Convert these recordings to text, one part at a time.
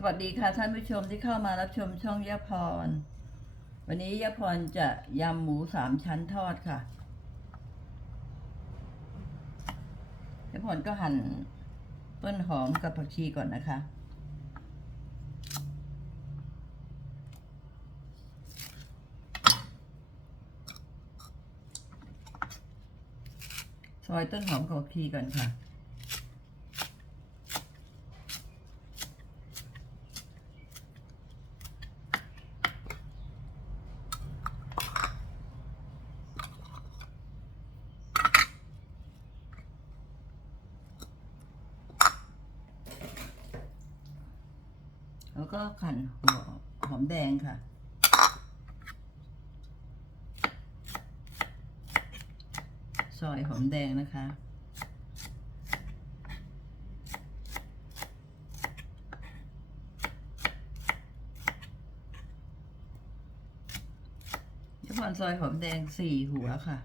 สวัสดีค่ะท่านผู้ชมที่เข้ามารับชมช่องยะพร วันนี้ยะพรจะยำหมูสามชั้นทอดค่ะยะพรก็หั่นต้นหอมกับผักชีก่อนนะคะ ซอยต้นหอมกับผักชีก่อนค่ะ แล้วก็ขั่นหัวหอมแดงค่ะ ซอยหอมแดงนะคะ เดี๋ยวพรซอยหอมแดงสี่หัวค่ะ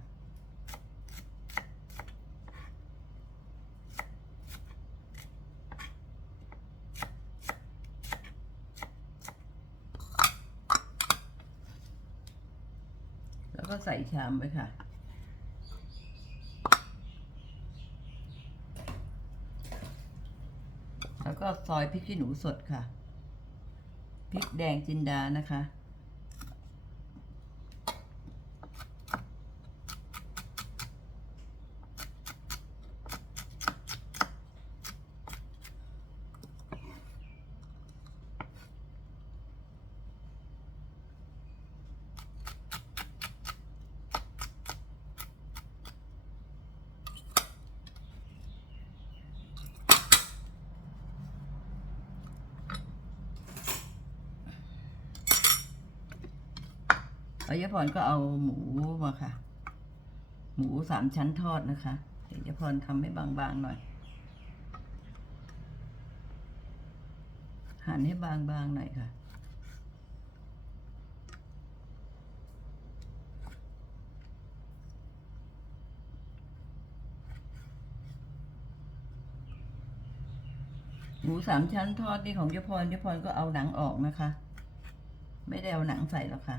ก็ใส่ชามไปค่ะ แล้วก็ซอยพริกขี้หนูสดค่ะ พริกแดงจินดานะคะ ยพรก็เอาหมูมาค่ะ หมูสามชั้นทอดนะคะเดี๋ยวยพรทำให้บางๆหน่อย หั่นให้บางๆหน่อยค่ะหมูสามชั้นทอดนี่ของยพรยายพรก็เอาหนังออกนะคะ ไม่ได้เอาหนังใส่หรอกค่ะ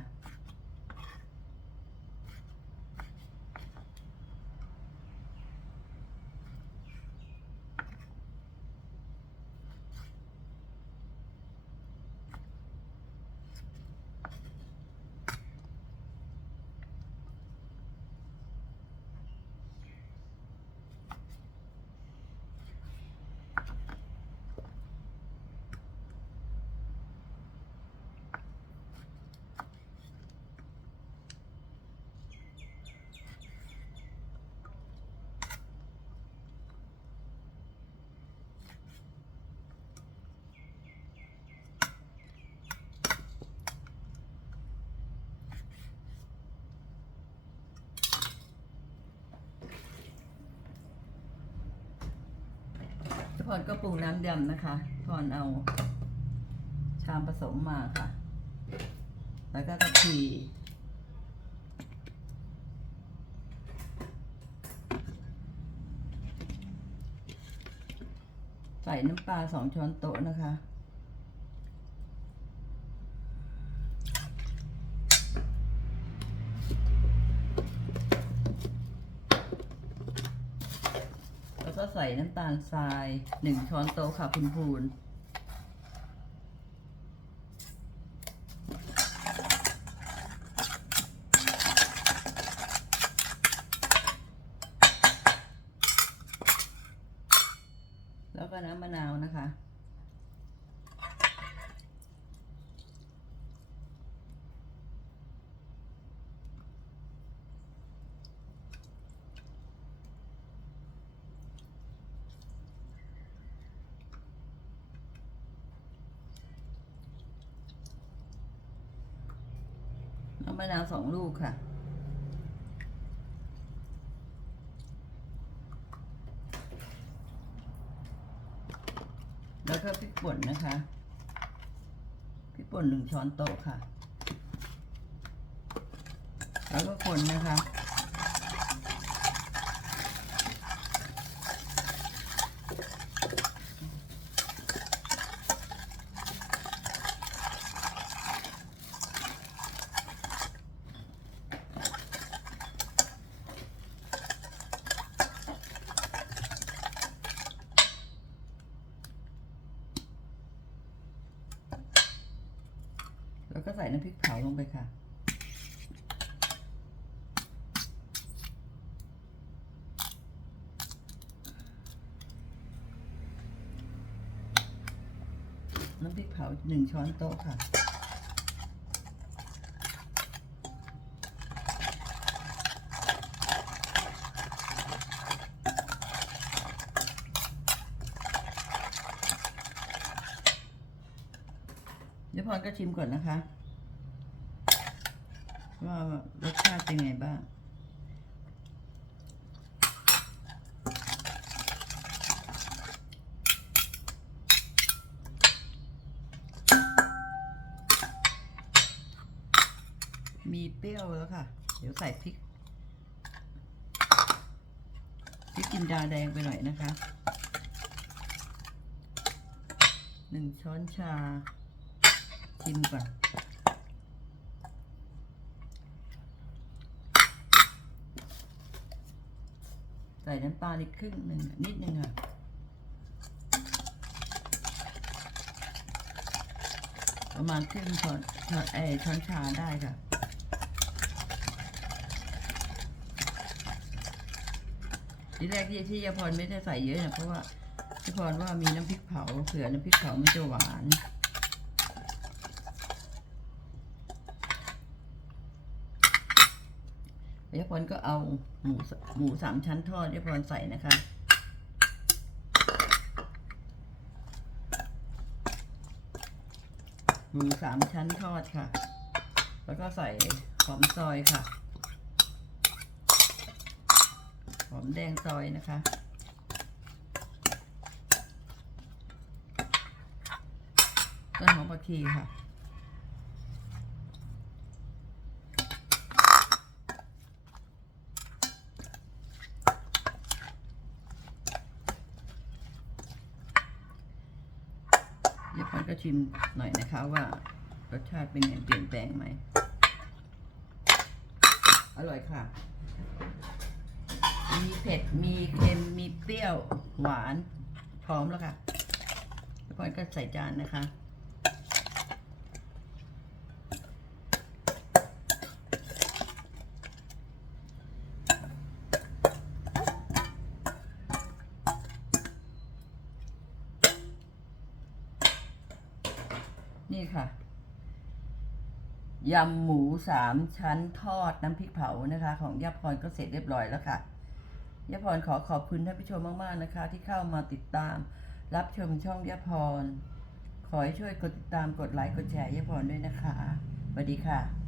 อนก็ปรุงน้ำดำนะคะทอนเอาชามผสมมาค่ะ แล้วก็กะทิใส่น้ำปลาสองช้อนโต๊ะนะคะ แล้วก็ใส่น้ำตาลทรายหนึ่งช้อนโต๊ะค่ะพูนพูนแล้วก็น้ำมะนาวนะคะะนาวสองลูกค่ะ แล้วก็พริกป่นนะคะพริกป่นหนึ่งช้อนโต๊ะค่ะ แล้วก็คนนะคะ แล้วก็ใส่น้ำพริกเผาลงไปค่ะ น้ำพริกเผาหนึ่งช้อนโต๊ะค่ะ เดี๋ยวพรก็ชิมก่อนนะคะ ว่ารสชาติเป็นไงบ้างมีเปรี้ยวแล้วค่ะ เดี๋ยวใส่พริก พริกจินดาแดงไปหน่อยนะคะ หนึ่งช้อนชา ชิมก่อนใส่น้ำตาลอีกครึ่งหนึ่งนิดนึงค่ะประมาณครึ่งช้อนช้อนเออช้อนชาได้ค่ะทีแรกที่ที่ยาพรไม่ได้ใส่เยอะนะเพราะว่ายาพรว่ามีน้ำพริกเผาเผื่อน้ำพริกเผามันจะหวาน ยพรก็เอาหมูหมูสามชั้นทอดยายพรใส่นะคะ หมูสามชั้นทอดค่ะ แล้วก็ใส่หอมซอยค่ะ หอมแดงซอยนะคะต้นหอมผักชีค่ะ เดี๋ยวพอนก็ ชิมหน่อยนะคะว่ารสชาติเป็นไงเปลี่ยนแปลงไหม อร่อยค่ะ มีเผ็ด มีเค็ม มีเปรี้ยว หวาน พร้อมแล้วค่ะแล้วพอนก็ใส่จานนะคะ นี่ค่ะยำหมูสามชั้นทอดน้ำพริกเผานะคะ ของยาพรก็เสร็จเรียบร้อยแล้วค่ะยาพรขอขอบคุณท่านผู้ชมมากๆนะคะ ที่เข้ามาติดตาม รับชมช่องยาพร ขอให้ช่วยกดติดตามกดไลค์กดแชร์ยาพรด้วยนะคะสวัสดีค่ะ